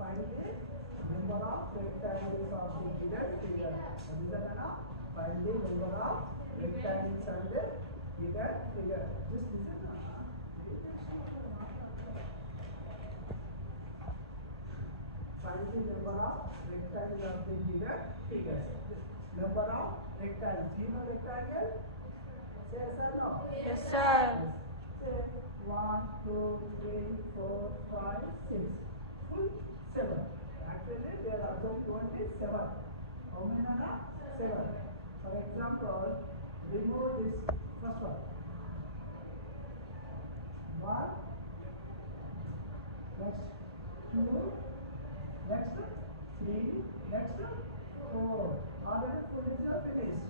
Find the number of rectangles of the given figure. Adizana, find the number of rectangles on the given figure. Just listen. Find the number of rectangles of the given figures. Number of rectangles. You know rectangle? Say yes or no? Yes, sir. Say 1, 2, 3, 4, 5, 6. Full 7. Actually, there are only 7. How many are 7? For example, remove this first one. 1, next 2, next 3, next 4. Already full is finished.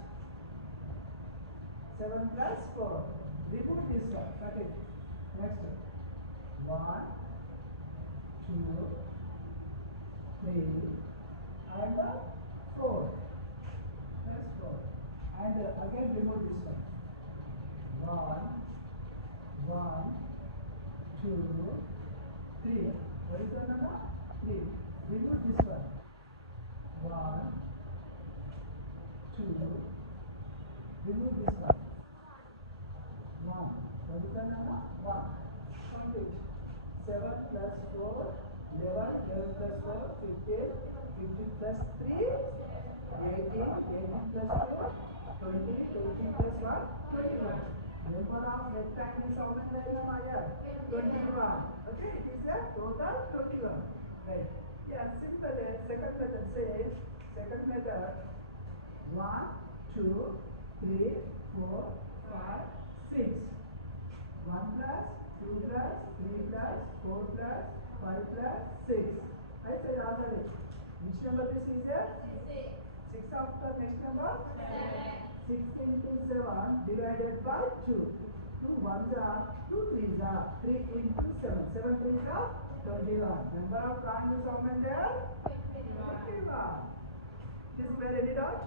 7 plus 4. Remove this one. Cut it. Next 1, 2, 3, and 4. That's 4. And again remove this one. 1, 2, 3. What is the number? 3. Remove this one. 1, 2. Remove this one. 1. What is the number? 1. Complete. 7 plus 4, 11, 11 plus 4, 15, 15 plus 3, 18, 18 plus 4, 20, 20 plus 1, 21. Number of rectangles how many are here? 21. Okay, it is a total 21. Right. Yeah, simple. Second method says, second method, 1, 2, 3, 4, 5, 6. 1 plus, 2 plus, 3 plus, 4 plus, 5 plus, 6. I said already. Which number this is here? 6 after next number? 6 into 7 divided by 2. 2 ones are, 2 threes are, 3 into 7. 7 threes are 21. Number of triangles how many there? 21. Is there any doubt?